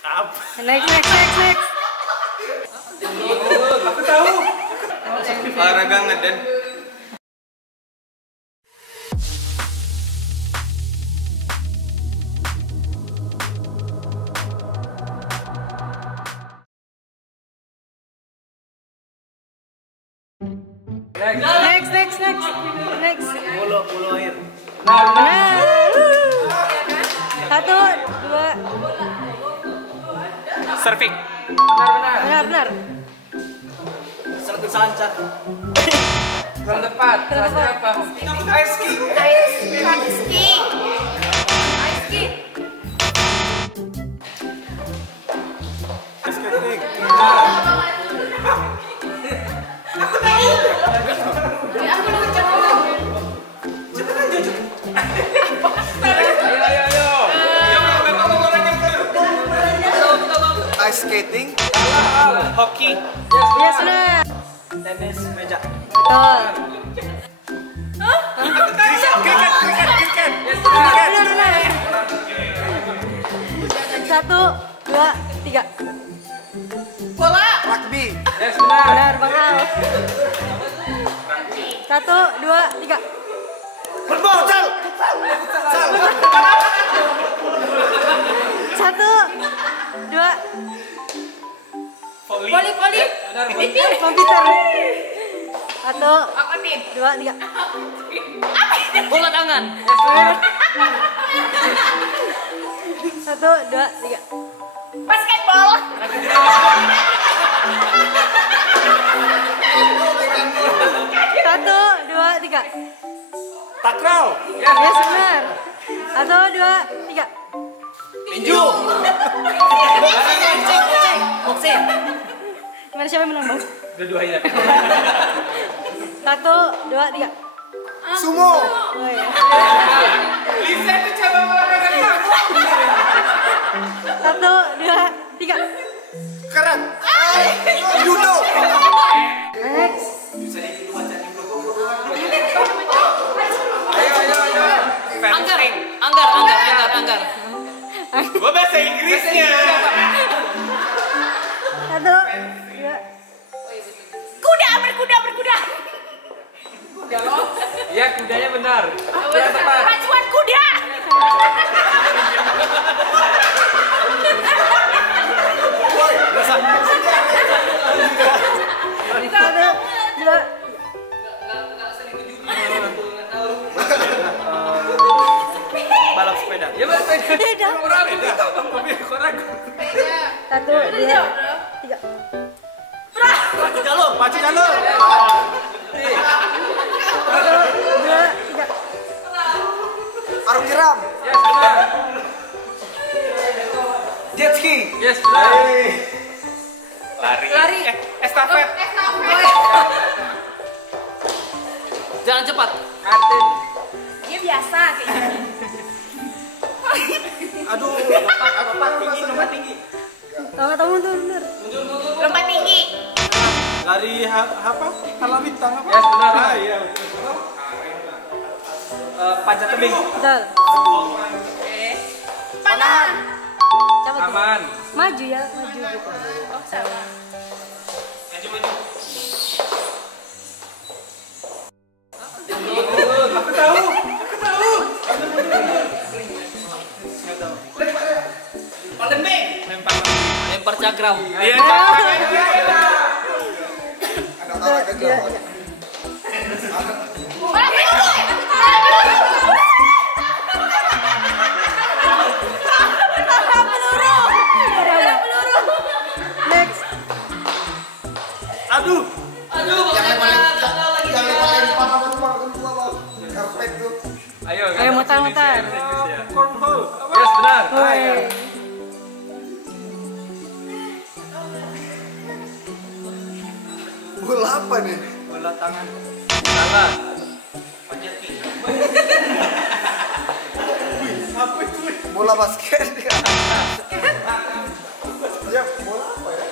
Apa? Next. Aku tahu. Olahraga ngeden. Next. Bulu air. Benar. 1, 2. Surfing. Benar. Selancar. Kurang tepat. Kelasnya apa? Ice ski. Skating. Ice skating. Hoki. Yes, benar. Tenis meja. Betul. Cricket. Benar. 1, 2, 3. Rugby. Yes, benar. Benar, Bang Al. 1, 2, 3. Football. 1, 2. Volley. Komputer. 1, 2, 3. Bola tangan. 1, 2, 3. Basketball. 1, 2, 3. Takraw. Yes, benar. 1, 2, 3. Tinju. Boxing. Gimana, siapa yang menang, Bang? Dua-duanya. 1, 2, 3. Sumo. Oh, iya. Lisa itu cabang olahraga kamu. 1, 2, 3. Keren. Judo. Next. Anggar. Gua bahasa Inggrisnya. 1, 2. Berkuda. Iya, kudanya benar. Kurang tepat. Pacuan kuda. Balap sepeda. Ya, beda. Beda. Kurang beda. Kurang. 1, 2, 3. Pacu jalur. 1, 2, 3. Arung jeram. Yes, benar. Jet ski. Yes, benar. Lari. Estafet. Jalan cepat. Kartin. Dia biasa kayaknya. Aduh, lompat tinggi. Tahu bener. Lompat tinggi. Lari apa? Hala bintang apa? Yes, benar. Ah, iya. Panjat tebing. Betul. Panah. Coba tuh. Aman. Maju ya, maju gitu. Oh, salah. Aku tahu. Lempar cakram. Iya. Iya. Next. Aduh. Ayo, mutar-mutar. Cornhole. Yes, benar. Woi. Bola apa nih? Bola tangan. Salah. Apa itu? Bola basket. Ya, bola apa ya?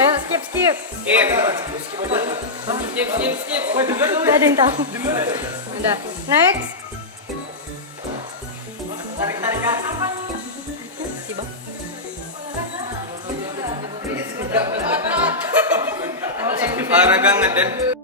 Ayo skip. Skip. Gak ada yang tahu. Udah. Next. Tarik-tarikan. Si Bang. Olahraga ngeden.